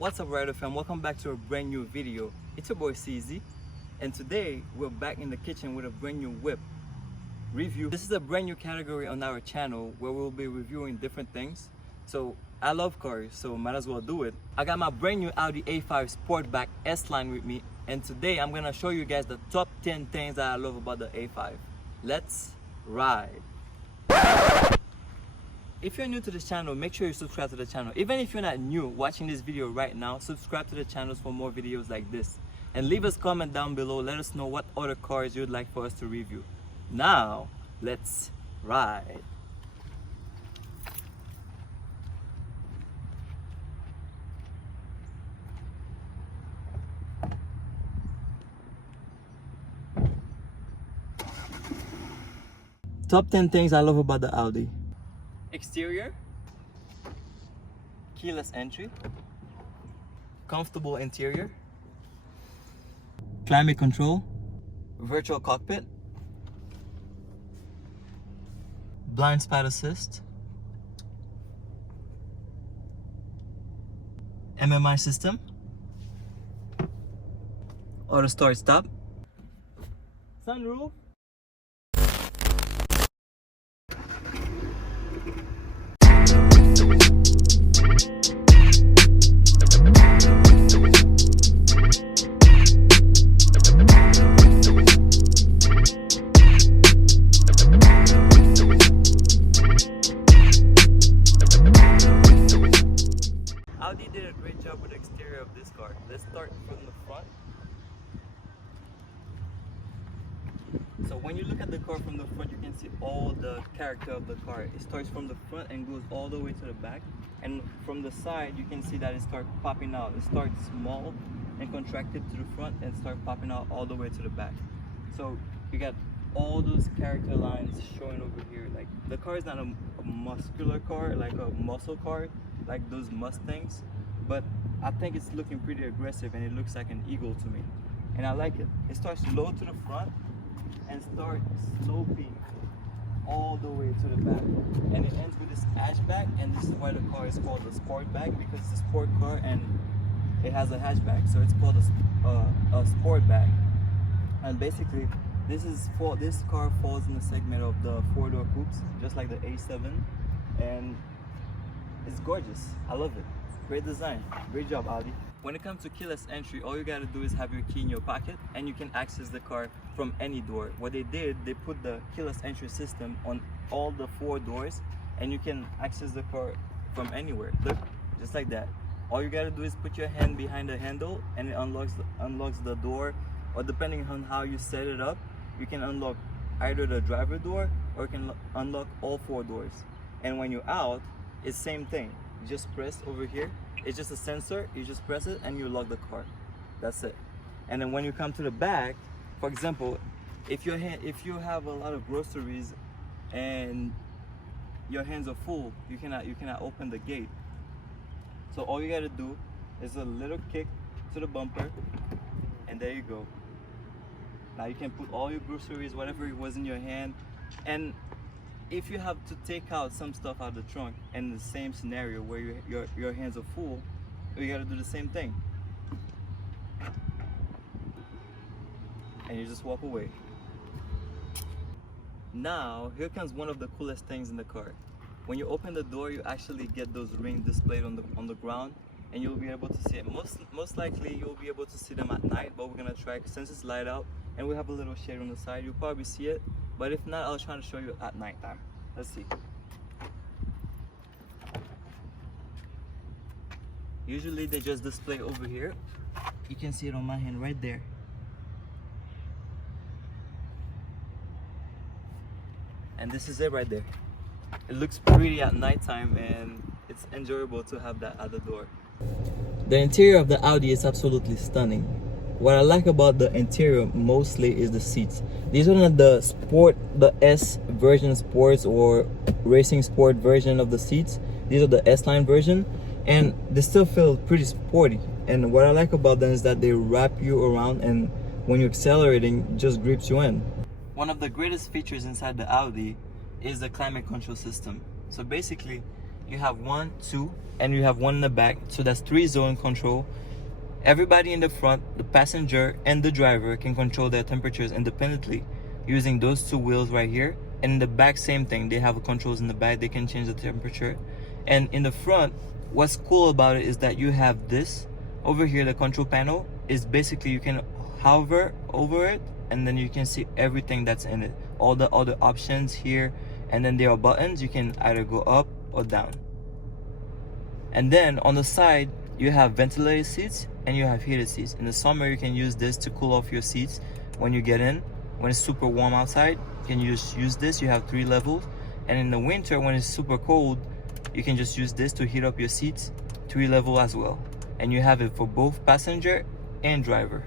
What's up, Rider fam? Welcome back to a brand new video. It's your boy Ceezy, and today we're back in the kitchen with a brand new whip review. This is a brand new category on our channel where we'll be reviewing different things. So I love cars, so might as well do it. I got my brand new Audi A5 Sportback S-Line with me, and today I'm gonna show you guys the top 10 things that I love about the A5. Let's ride. If you're new to this channel, make sure you subscribe to the channel. Even if you're not new watching this video right now, subscribe to the channels for more videos like this. And leave us a comment down below, let us know what other cars you'd like for us to review. Now, let's ride. Top 10 things I love about the Audi. Exterior, keyless entry, comfortable interior, climate control, virtual cockpit, blind spot assist, MMI system, auto start stop, sunroof, Audi did a great job with the exterior of this car. Let's start from the front. So when you look at the car from the front, you can see all the character of the car. It starts from the front and goes all the way to the back. And from the side, you can see that it starts popping out. It starts small and contracted to the front and start popping out all the way to the back. So you got all those character lines showing over here. Like, the car is not a muscular car, like a muscle car, like those Mustangs, but I think it's looking pretty aggressive and it looks like an eagle to me, and I like it. It starts low to the front and starts sloping all the way to the back, and it ends with this hatchback, and this is why the car is called a Sportback, because it's a sport car and it has a hatchback, so it's called a Sportback. And basically this car falls in the segment of the four-door coupes, just like the A7, and it's gorgeous. I love it. Great design. Great job, Audi. When it comes to keyless entry, all you gotta do is have your key in your pocket and you can access the car from any door. What they did, they put the keyless entry system on all the four doors and you can access the car from anywhere. Look, just like that. All you gotta do is put your hand behind the handle and it unlocks the door, or depending on how you set it up, you can unlock either the driver door or you can unlock all four doors. And when you're out, it's same thing. You just press over here. It's just a sensor. You just press it and you lock the car. That's it. And then when you come to the back, for example, if you have a lot of groceries and your hands are full, you cannot open the gate. So all you gotta do is a little kick to the bumper, and there you go. Now you can put all your groceries, whatever it was in your hand, and if you have to take out some stuff out of the trunk in the same scenario where your hands are full, you gotta do the same thing. And you just walk away. Now, here comes one of the coolest things in the car. When you open the door, you actually get those rings displayed on the ground, and you'll be able to see it. Most likely you'll be able to see them at night, but we're gonna try, since it's light out and we have a little shade on the side, you'll probably see it. But if not, I'll try to show you at night time. Let's see. Usually they just display over here. You can see it on my hand right there. And this is it right there. It looks pretty at nighttime and it's enjoyable to have that at the door. The interior of the Audi is absolutely stunning. What I like about the interior mostly is the seats. These are not the S version sports or racing sport version of the seats. These are the S-Line version, and they still feel pretty sporty. And what I like about them is that they wrap you around, and when you're accelerating, it just grips you in. One of the greatest features inside the Audi is the climate control system. So basically, you have 1, 2, and you have 1 in the back. So that's 3-zone control. Everybody in the front, the passenger and the driver, can control their temperatures independently using those 2 wheels right here. And in the back, same thing. They have controls in the back. They can change the temperature. And in the front, what's cool about it is that you have this over here. The control panel is basically, you can hover over it and then you can see everything that's in it, all the other options here. And then there are buttons. You can either go up or down. And then on the side, you have ventilated seats and you have heated seats. In the summer, you can use this to cool off your seats when you get in. When it's super warm outside, you can just use this. You have 3 levels. And in the winter, when it's super cold, you can just use this to heat up your seats, 3 level as well. And you have it for both passenger and driver.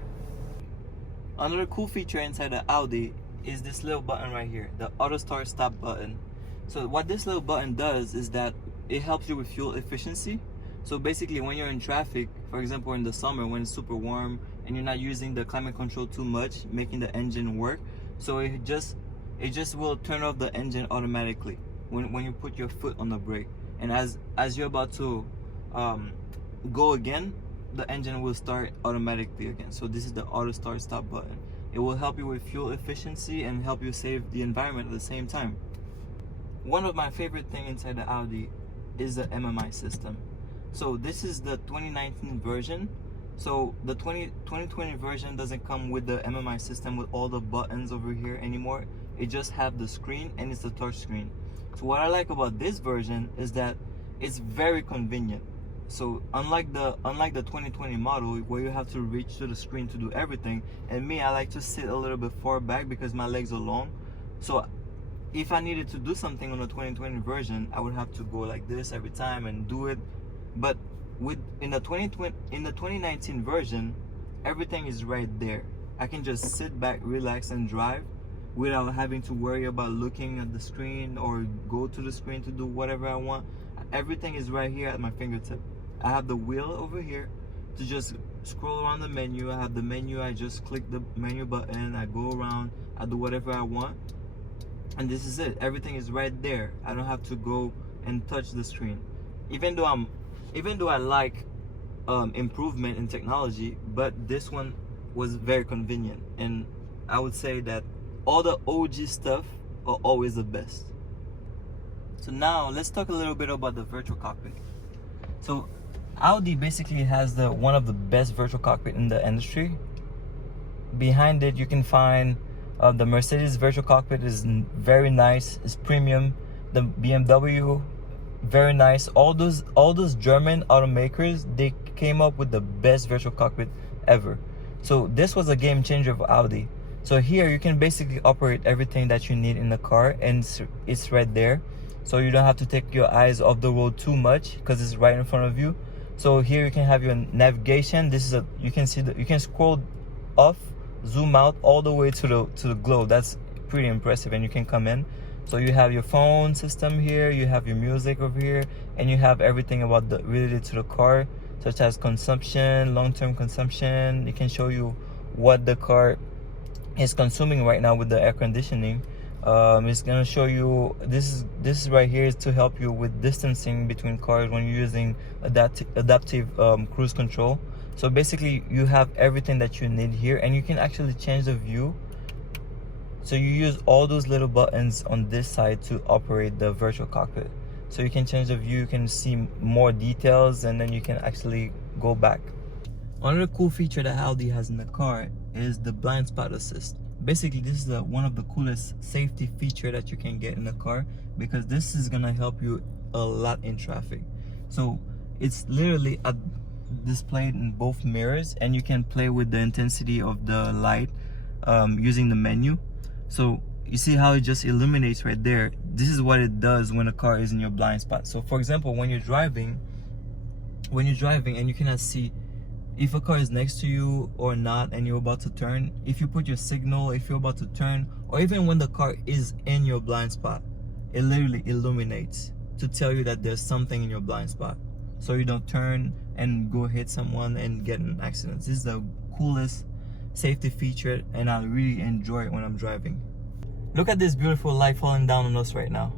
Another cool feature inside the Audi is this little button right here, the auto start stop button. So what this little button does is that it helps you with fuel efficiency. So basically, when you're in traffic, for example in the summer when it's super warm and you're not using the climate control too much, making the engine work, so it just will turn off the engine automatically when you put your foot on the brake. And as you're about to go again, the engine will start automatically again. So this is the auto start stop button. It will help you with fuel efficiency and help you save the environment at the same time. One of my favorite things inside the Audi is the MMI system. So this is the 2019 version. So the 2020 version doesn't come with the MMI system with all the buttons over here anymore. It just have the screen and it's a touch screen. So what I like about this version is that it's very convenient. So unlike the 2020 model where you have to reach to the screen to do everything, and me, I like to sit a little bit far back because my legs are long. So if I needed to do something on the 2020 version, I would have to go like this every time and do it. But in the 2019 version, everything is right there. I can just sit back, relax, and drive without having to worry about looking at the screen or go to the screen to do whatever I want. Everything is right here at my fingertip. I have the wheel over here to just scroll around the menu. I have the menu, I just click the menu button, I go around, I do whatever I want, and this is it. Everything is right there. I don't have to go and touch the screen. Even though I like improvement in technology, but this one was very convenient, and I would say that all the OG stuff are always the best. So now let's talk a little bit about the virtual cockpit. So Audi basically has one of the best virtual cockpit in the industry. Behind it you can find the Mercedes virtual cockpit is very nice, it's premium. The BMW, very nice. All those German automakers, they came up with the best virtual cockpit ever. So this was a game changer for Audi. So here you can basically operate everything that you need in the car, and it's right there. So you don't have to take your eyes off the road too much because it's right in front of you. So here you can have your navigation. You can see you can scroll off, zoom out all the way to the globe. That's pretty impressive. And you can come in. So you have your phone system here, you have your music over here, and you have everything about related to the car, such as consumption, long-term consumption. It can show you what the car is consuming right now with the air conditioning. It's gonna show you this right here is to help you with distancing between cars when you're using adaptive cruise control. So basically you have everything that you need here, and you can actually change the view. So you use all those little buttons on this side to operate the virtual cockpit. So you can change the view, you can see more details, and then you can actually go back. Another cool feature that Audi has in the car is the blind spot assist. Basically, this is one of the coolest safety feature that you can get in the car, because this is gonna help you a lot in traffic. So it's literally displayed in both mirrors, and you can play with the intensity of the light using the menu. So you see how it just illuminates right there. This is what it does when a car is in your blind spot. So for example, when you're driving and you cannot see if a car is next to you or not, and you're about to turn, if you put your signal, if you're about to turn, or even when the car is in your blind spot, it literally illuminates to tell you that there's something in your blind spot, so you don't turn and go hit someone and get in an accident. This is the coolest safety feature, and I really enjoy it when I'm driving. Look at this beautiful light falling down on us right now.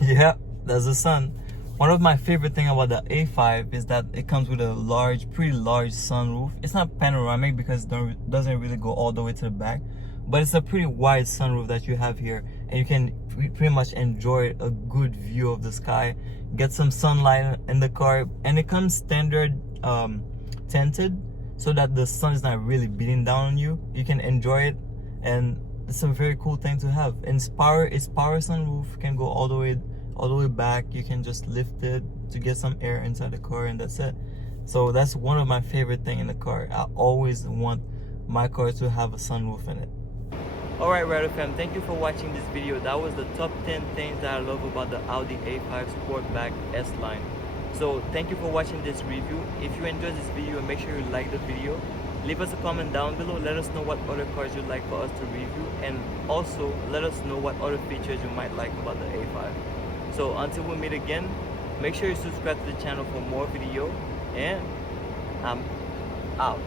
Yeah, that's the sun. One of my favorite thing about the A5 is that it comes with a pretty large sunroof. It's not panoramic because it doesn't really go all the way to the back, but it's a pretty wide sunroof that you have here, and you can pretty much enjoy a good view of the sky, get some sunlight in the car, and it comes standard tinted so that the sun is not really beating down on you. You can enjoy it, and it's a very cool thing to have. And its power sunroof can go all the way back. You can just lift it to get some air inside the car, and that's it. So that's one of my favorite thing in the car. I always want my car to have a sunroof in it. Alright, Rider fam, thank you for watching this video. That was the top 10 things that I love about the Audi A5 Sportback S-Line. So thank you for watching this review. If you enjoyed this video, make sure you like the video. Leave us a comment down below. Let us know what other cars you'd like for us to review, and also let us know what other features you might like about the A5. So until we meet again, make sure you subscribe to the channel for more video, and I'm out.